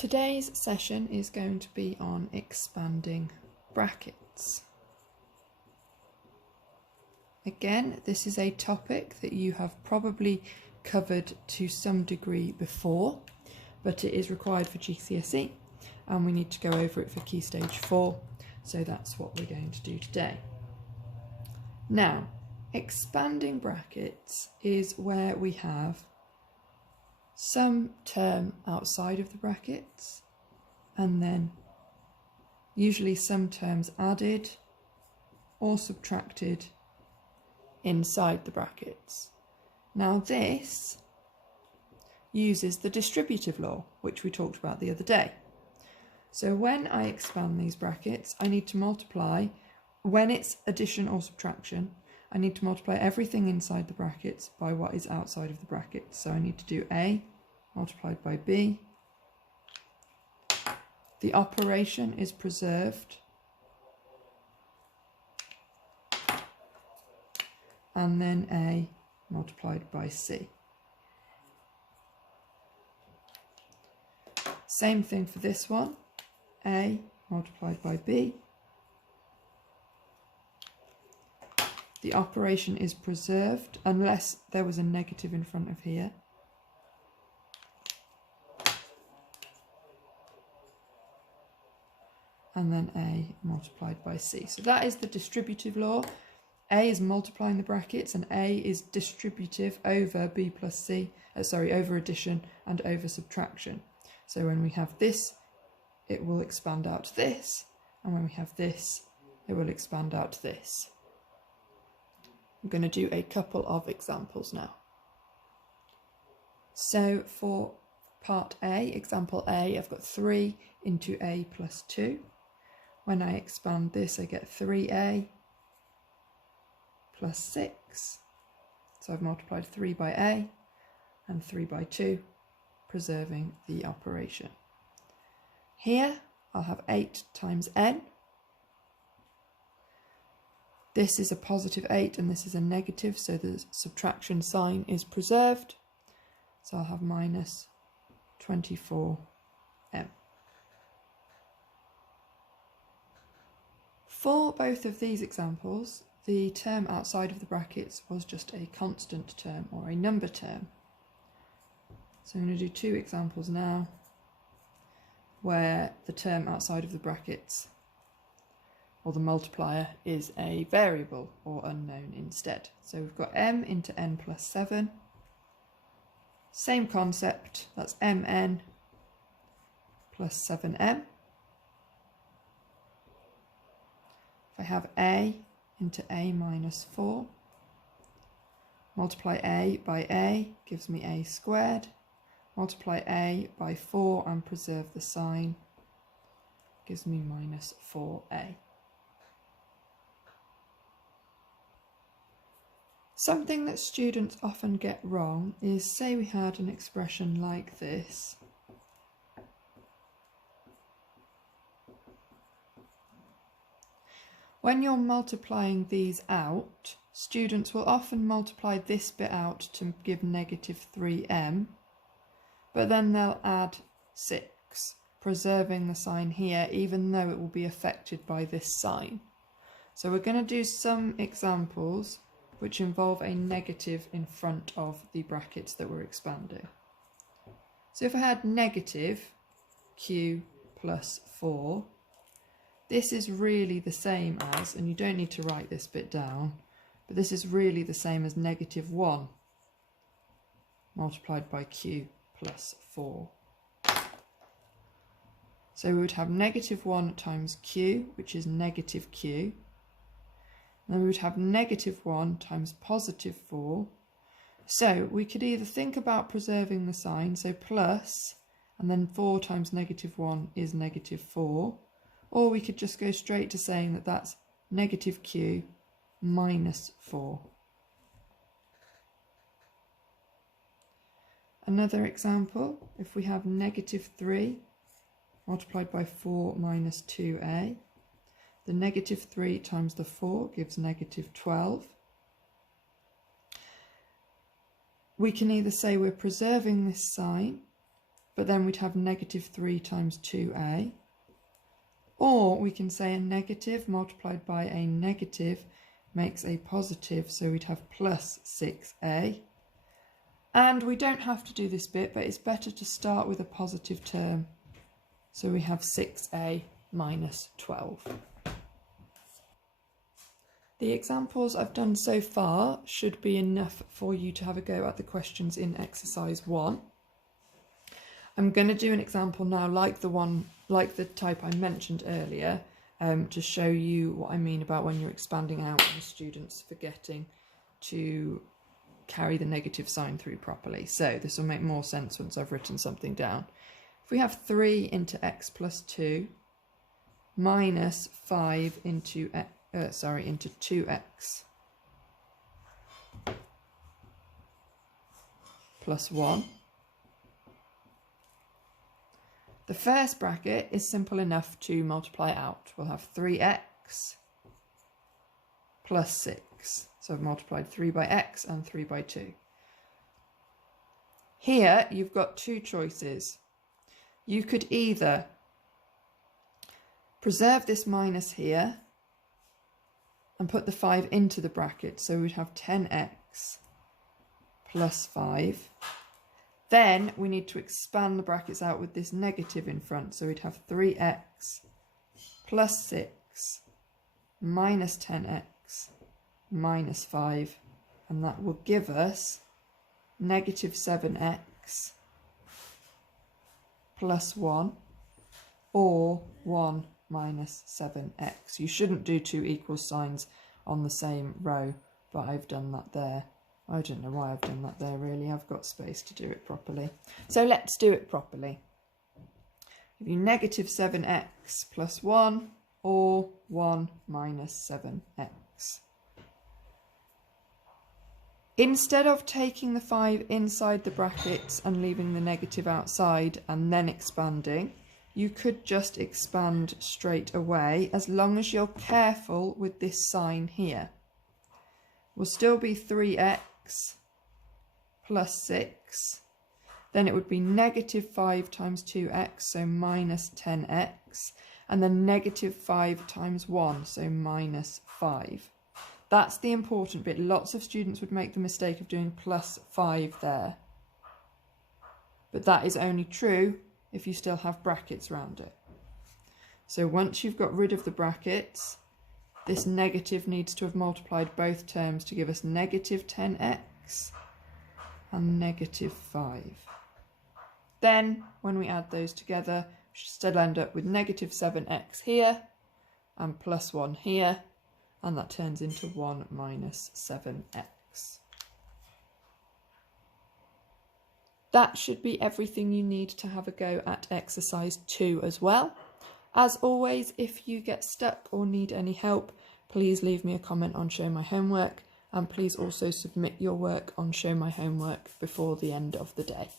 Today's session is going to be on expanding brackets. Again, this is a topic that you have probably covered to some degree before, but it is required for GCSE and we need to go over it for Key Stage 4, so that's what we're going to do today. Now, expanding brackets is where we have some term outside of the brackets and then usually some terms added or subtracted inside the brackets. Now this uses the distributive law, which we talked about the other day. So when I expand these brackets, I need to multiply, when it's addition or subtraction, I need to multiply everything inside the brackets by what is outside of the brackets. So I need to do A multiplied by B. The operation is preserved. And then A multiplied by C. Same thing for this one. A multiplied by B. The operation is preserved unless there was a negative in front of here. And then A multiplied by C. So that is the distributive law. A is multiplying the brackets and A is distributive over B plus C, over addition and over subtraction. So when we have this, it will expand out to this, and when we have this, it will expand out to this. I'm going to do a couple of examples now. So for part A, example A, I've got 3 into A plus 2. When I expand this, I get 3A plus 6. So I've multiplied 3 by A and 3 by 2, preserving the operation. Here, I'll have 8 times n. This is a positive 8 and this is a negative, so the subtraction sign is preserved. So I'll have minus 24m. For both of these examples, the term outside of the brackets was just a constant term or a number term. So I'm going to do 2 examples now where the term outside of the brackets or the multiplier is a variable or unknown instead. So we've got m into n plus 7. Same concept, that's mn plus 7m. I have A into A minus 4. Multiply A by A gives me A squared. Multiply A by 4 and preserve the sign gives me minus 4A. Something that students often get wrong is, say we had an expression like this. When you're multiplying these out, students will often multiply this bit out to give negative 3m, but then they'll add 6, preserving the sign here, even though it will be affected by this sign. So we're going to do some examples which involve a negative in front of the brackets that we're expanding. So if I had negative q plus 4, this is really the same as, and you don't need to write this bit down, but this is really the same as negative 1 multiplied by q plus 4. So we would have negative 1 times q, which is negative q. And then we would have negative 1 times positive 4. So we could either think about preserving the sign, so plus, and then 4 times negative 1 is negative 4. Or we could just go straight to saying that that's negative q minus 4. Another example, if we have negative 3 multiplied by 4 minus 2a, the negative 3 times the 4 gives negative 12. We can either say we're preserving this sign, but then we'd have negative 3 times 2a. Or we can say a negative multiplied by a negative makes a positive, so we'd have plus 6a. And we don't have to do this bit, but it's better to start with a positive term. So we have 6a minus 12. The examples I've done so far should be enough for you to have a go at the questions in exercise 1. I'm going to do an example now like the type I mentioned earlier, to show you what I mean about when you're expanding out and students forgetting to carry the negative sign through properly. So this will make more sense once I've written something down. If we have 3 into x plus 2 minus 5 into 2x plus 1. The first bracket is simple enough to multiply out. We'll have 3x plus 6. So I've multiplied 3 by x and 3 by 2. Here you've got two choices. You could either preserve this minus here and put the 5 into the bracket, so we'd have 10x plus 5. Then we need to expand the brackets out with this negative in front, so we'd have 3x plus 6 minus 10x minus 5, and that will give us negative 7x plus 1, or 1 minus 7x. You shouldn't do two equal signs on the same row, but I've done that there. I don't know why I've done that there really. I've got space to do it properly. So let's do it properly. Give you negative 7x plus 1 or 1 minus 7x. Instead of taking the 5 inside the brackets and leaving the negative outside and then expanding, you could just expand straight away, as long as you're careful with this sign here. Will still be 3x plus 6. Then it would be negative 5 times 2x, so minus 10x. And then negative 5 times 1, so minus 5. That's the important bit. Lots of students would make the mistake of doing plus 5 there. But that is only true if you still have brackets around it. So once you've got rid of the brackets, this negative needs to have multiplied both terms to give us negative 10x and negative 5. Then, when we add those together, we should still end up with negative 7x here and plus 1 here, and that turns into 1 minus 7x. That should be everything you need to have a go at exercise 2 as well. As always, if you get stuck or need any help, please leave me a comment on Show My Homework, and please also submit your work on Show My Homework before the end of the day.